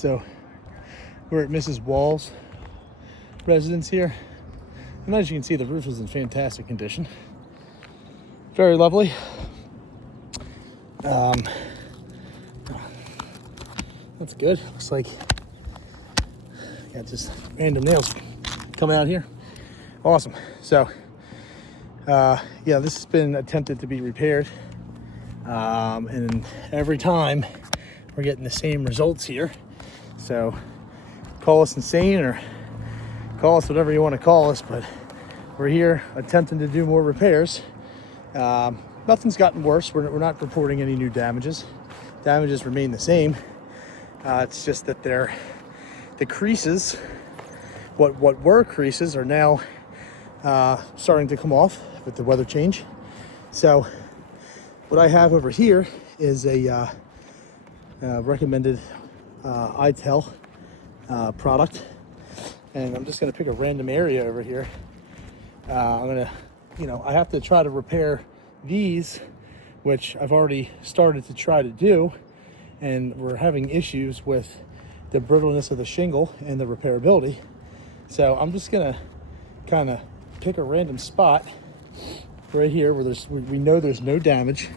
So we're at Mrs. Wall's residence here. And as you can see, the roof is in fantastic condition. Very lovely. That's good. Looks like got just random nails coming out here. Awesome. So yeah, this has been attempted to be repaired, and every time we're getting the same results here. So call us insane or call us whatever you want to call us, but we're here attempting to do more repairs. Nothing's gotten worse. We're not reporting any new damages. Damages remain the same. It's just that the creases, what were creases, are now starting to come off with the weather change. So what I have over here is a recommended ITEL product, and I'm just going to pick a random area over here. I'm going to, I have to try to repair these, which I've already started to try to do, and we're having issues with the brittleness of the shingle and the repairability. So I'm just going to kind of pick a random spot right here where we know there's no damage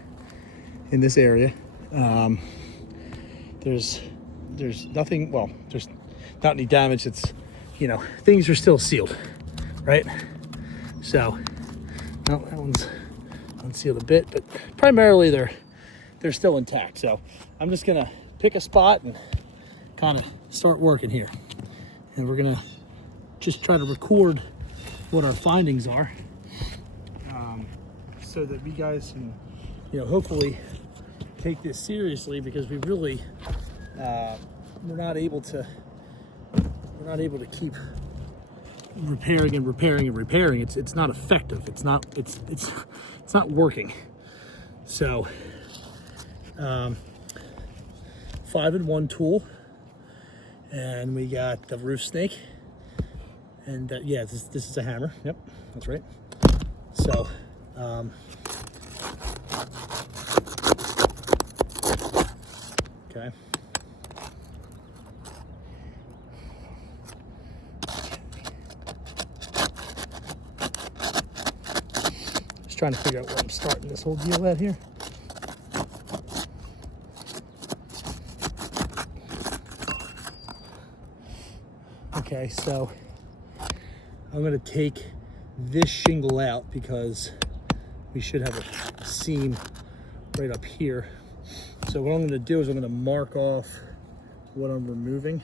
in this area. There's nothing, well, there's not any damage. It's, things are still sealed, right? So, well, that one's unsealed a bit, but primarily they're still intact. So I'm just gonna pick a spot and kind of start working here. And we're gonna just try to record what our findings are, so that we guys can, hopefully take this seriously, because we really, we're not able to keep repairing and repairing and repairing. It's not effective. It's not working. So 5-in-1 tool, and we got the roof snake, and yeah, this is a hammer. Yep, that's right. So okay. Just trying to figure out where I'm starting this whole deal at here. Okay, so I'm going to take this shingle out because we should have a seam right up here. So what I'm going to do is I'm going to mark off what I'm removing.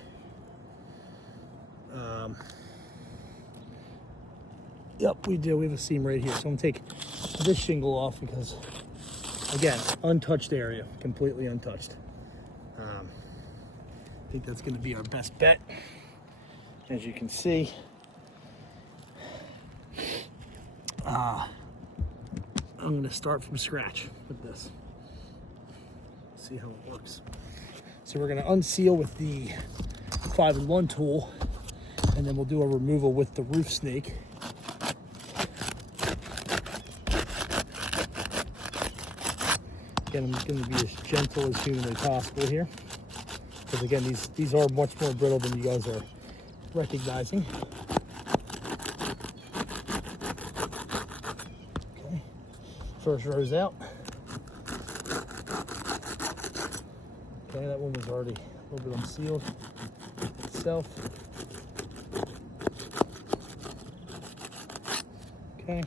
Yep, we do. We have a seam right here. So I'm going to take this shingle off because, again, untouched area, completely untouched. I think that's going to be our best bet. As you can see, I'm going to start from scratch with this. See how it works. So we're going to unseal with the 5-in-1 tool, and then we'll do a removal with the roof snake. Again, I'm going to be as gentle as humanly possible here, because again, these are much more brittle than you guys are recognizing. Okay, first row's out. Okay, that one was already a little bit unsealed itself. Okay.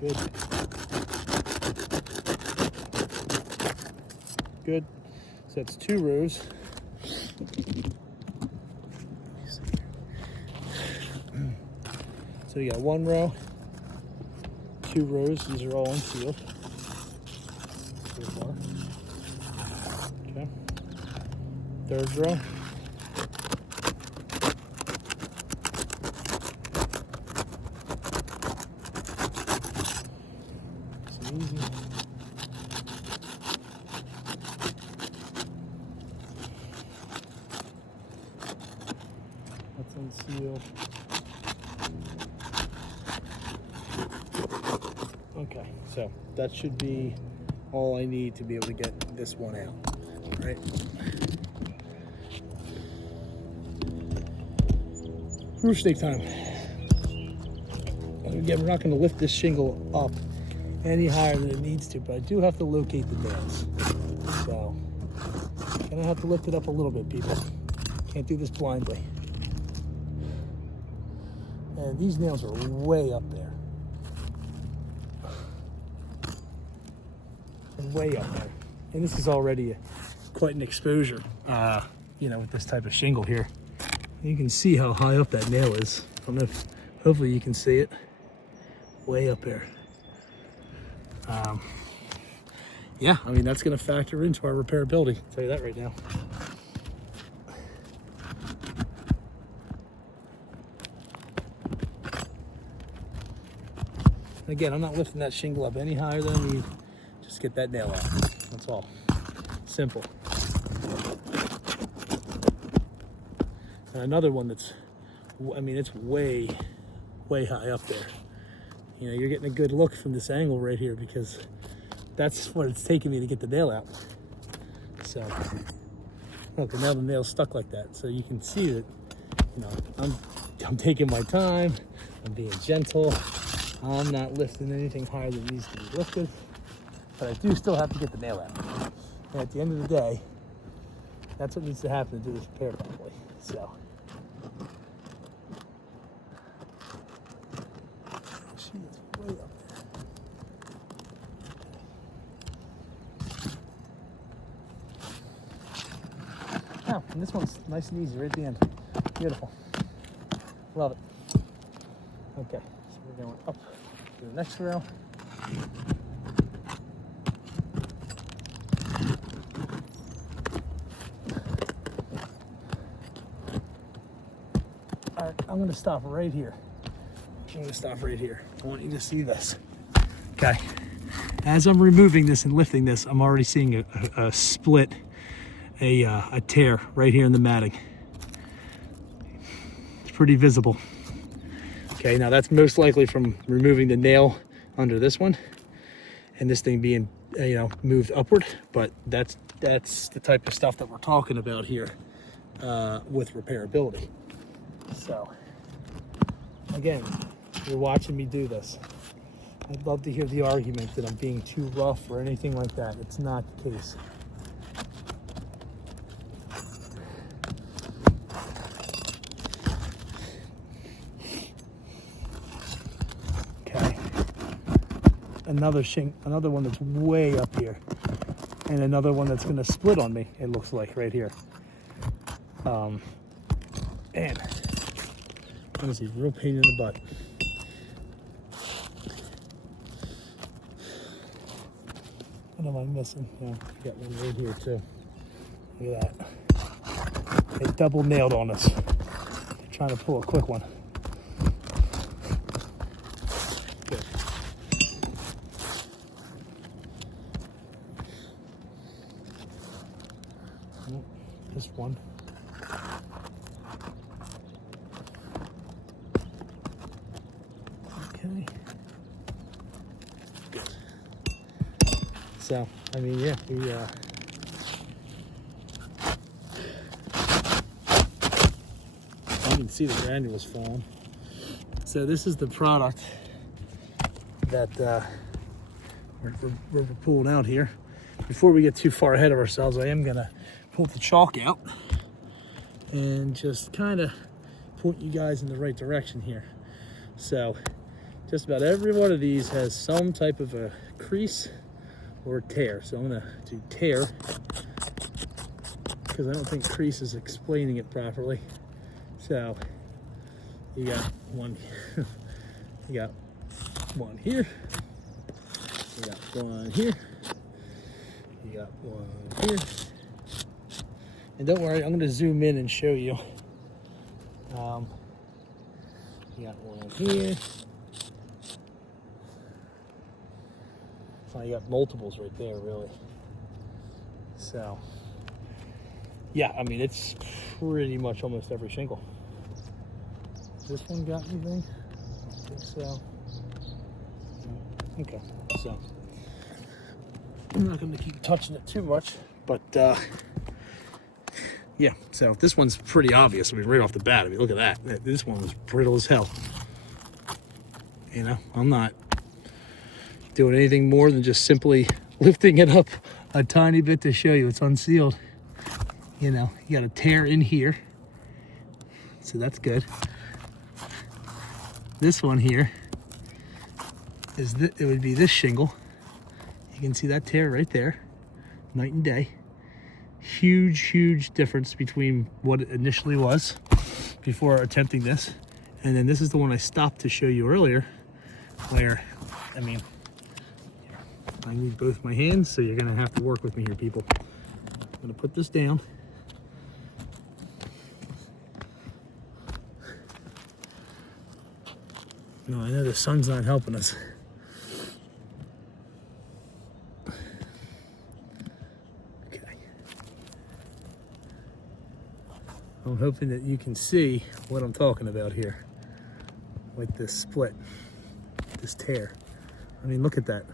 Good. Good. So that's 2 rows. So you got 1 row, 2 rows. These are all unsealed so far. Okay. 3rd row. Easy. That's unsealed. Okay, so that should be all I need to be able to get this one out, right? Roof stake time. Again, we're not going to lift this shingle up any higher than it needs to, but I do have to locate the nails. So, gonna have to lift it up a little bit, people. Can't do this blindly. And these nails are way up there. Way up there. And this is already quite an exposure, you know, with this type of shingle here. You can see how high up that nail is. I don't know if, hopefully you can see it. Way up there. Yeah, I mean, that's going to factor into our repairability. I'll tell you that right now. Again, I'm not lifting that shingle up any higher than I need. Just get that nail out. That's all. Simple. And another one that's, I mean, it's way high up there. You know, you're getting a good look from this angle right here because that's what it's taking me to get the nail out. So, look, now the nail's stuck like that. So you can see that, you know, I'm taking my time. I'm being gentle. I'm not lifting anything higher than needs to be lifted. But I do still have to get the nail out. And at the end of the day, that's what needs to happen to do this repair properly. So, she is way up there. Oh, and this one's nice and easy right at the end. Beautiful. Love it. Okay, so we're going up to the next rail. All right, I'm gonna stop right here. I'm gonna stop right here. I want you to see this. Okay, as I'm removing this and lifting this, I'm already seeing a split, a tear right here in the matting. It's pretty visible. Okay, now that's most likely from removing the nail under this one and this thing being, you know, moved upward, but that's the type of stuff that we're talking about here with repairability. So, again, you're watching me do this. I'd love to hear the argument that I'm being too rough or anything like that. It's not the case. Okay. Another one that's way up here. And another one that's gonna split on me, it looks like, right here. And honestly, real pain in the butt. What am I missing? Yeah, I got one right here too. Look at that. They double nailed on us. They're trying to pull a quick one. Good. Nope, just one. Okay. Good. So, I mean, yeah, we, you can see the granules falling. So this is the product that we're pulling out here. Before we get too far ahead of ourselves, I am gonna pull the chalk out and just kind of point you guys in the right direction here. So just about every one of these has some type of a crease or tear. So I'm gonna do tear because I don't think crease is explaining it properly. So you got one, you got one here, you got one here, you got one here. And don't worry, I'm gonna zoom in and show you. You got one here. So you got multiples right there, really. So, yeah, I mean, it's pretty much almost every shingle. this one got anything? I don't think so. No. Okay, so I'm not going to keep touching it too much, but yeah, so this one's pretty obvious. I mean, right off the bat, I mean, look at that. This one was brittle as hell. You know, I'm not doing anything more than just simply lifting it up a tiny bit to show you it's unsealed. You know, you got a tear in here, so that's good. This one here is it would be this shingle. You can see that tear right there, night and day. Huge difference between what it initially was before attempting this, and then this is the one I stopped to show you earlier, where, I mean, I need both my hands, so you're gonna have to work with me here, people. I'm gonna put this down. No, I know the sun's not helping us. Okay. I'm hoping that you can see what I'm talking about here with this split, this tear. I mean, look at that.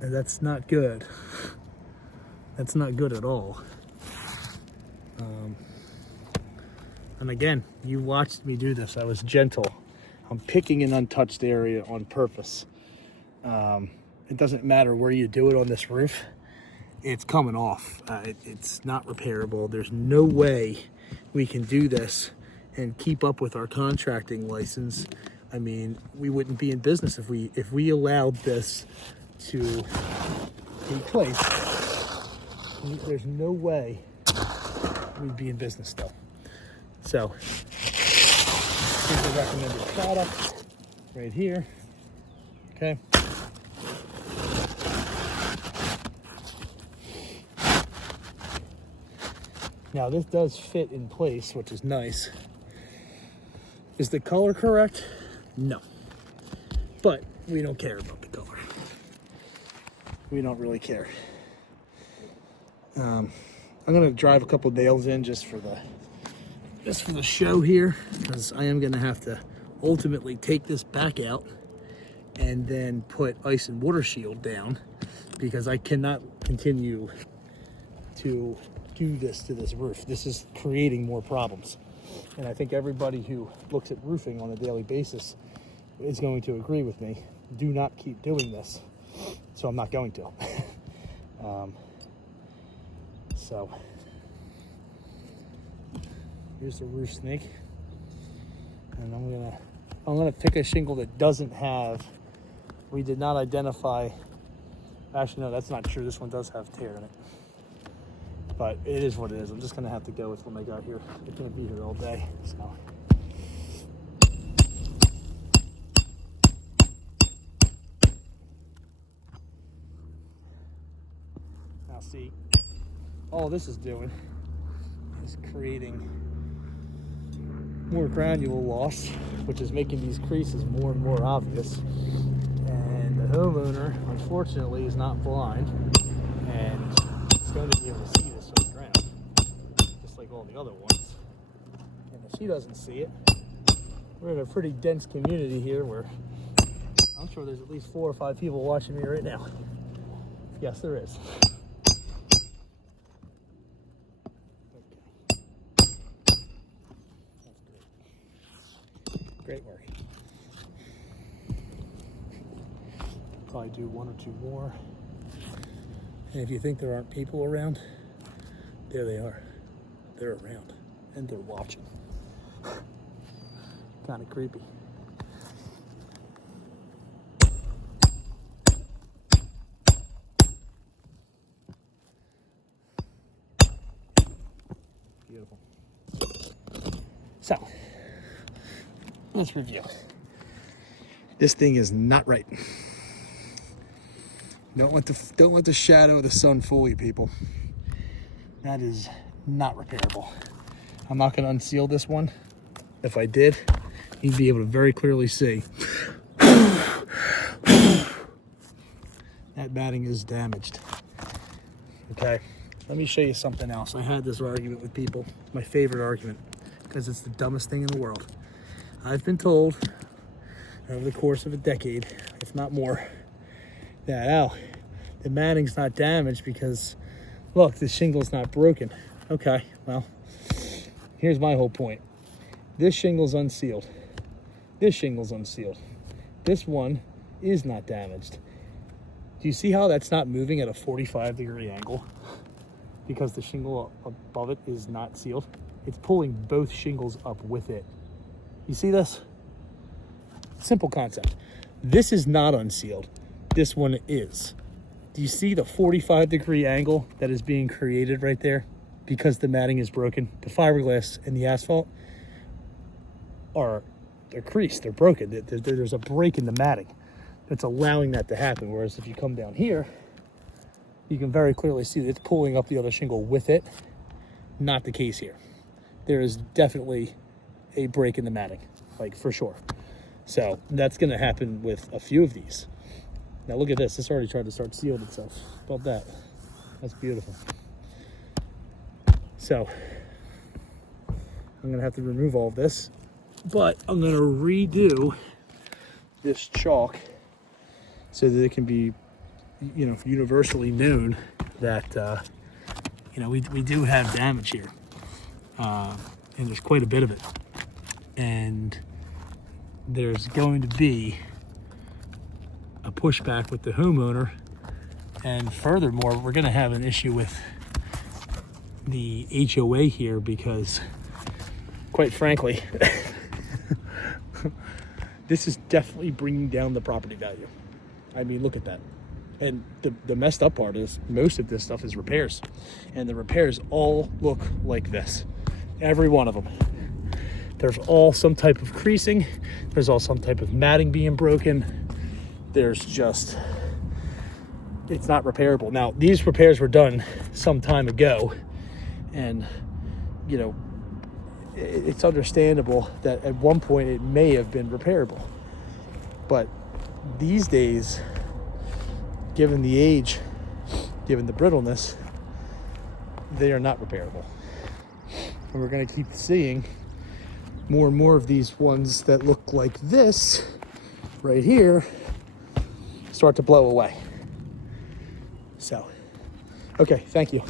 And that's not good. That's not good at all. And again, you watched me do this. I was gentle. I'm picking an untouched area on purpose. It doesn't matter where you do it on this roof. It's coming off. It's not repairable. There's no way we can do this and keep up with our contracting license. I mean, we wouldn't be in business if we allowed this to take place. There's no way we'd be in business still. So here's the recommended product right here. Okay. Now this does fit in place, which is nice. Is the color correct? No. But we don't care about the color. We don't really care. I'm gonna drive a couple nails in just for the show here, because I am gonna have to ultimately take this back out and then put ice and water shield down, because I cannot continue to do this to this roof. This is creating more problems. And I think everybody who looks at roofing on a daily basis is going to agree with me. Do not keep doing this. So I'm not going to. So here's the roof snake, and I'm gonna pick a shingle that doesn't have. We did not identify. Actually, no, that's not true. This one does have tear in it, but it is what it is. I'm just gonna have to go with what I got here. I can't be here all day, so. Now see, all this is doing is creating more granule loss, which is making these creases more and more obvious. And the homeowner, unfortunately, is not blind, and is going to be able to see this on the ground, just like all the other ones. And if she doesn't see it, we're in a pretty dense community here where I'm sure there's at least 4 or 5 people watching me right now. Yes, there is. Great work. Probably do 1 or 2 more. And if you think there aren't people around, there they are. They're around and they're watching. Kind of creepy. Beautiful. So, let's review. This thing is not right. Don't let the shadow of the sun fool you, people. That is not repairable. I'm not going to unseal this one. If I did, you'd be able to very clearly see that batting is damaged. Okay, let me show you something else. I had this argument with people, my favorite argument, because it's the dumbest thing in the world. I've been told over the course of a decade, if not more, that, oh, the matting's not damaged because, look, the shingle's not broken. Okay, well, here's my whole point. This shingle's unsealed. This shingle's unsealed. This one is not damaged. Do you see how that's not moving at a 45-degree angle? Because the shingle above it is not sealed. It's pulling both shingles up with it. You see this? Simple concept. This is not unsealed. This one is. Do you see the 45-degree angle that is being created right there? Because the matting is broken. The fiberglass and the asphalt they're creased, they're broken. There's a break in the matting that's allowing that to happen. Whereas if you come down here, you can very clearly see that it's pulling up the other shingle with it. Not the case here. There is definitely a break in the matting, like for sure. So that's gonna happen with a few of these. Now look at this, this already tried to start sealing itself. How about that? That's beautiful. So I'm gonna have to remove all of this, but I'm gonna redo this chalk so that it can be, you know, universally known that, you know, we do have damage here. And there's quite a bit of it. And there's going to be a pushback with the homeowner. And furthermore, we're gonna have an issue with the HOA here because, quite frankly, this is definitely bringing down the property value. I mean, look at that. And the messed up part is most of this stuff is repairs. And the repairs all look like this. Every one of them. There's all some type of creasing. There's all some type of matting being broken. There's just, it's not repairable. Now, these repairs were done some time ago. And, you know, it's understandable that at one point it may have been repairable. But these days, given the age, given the brittleness, they are not repairable. And we're going to keep seeing more and more of these ones that look like this right here start to blow away. So, okay, thank you.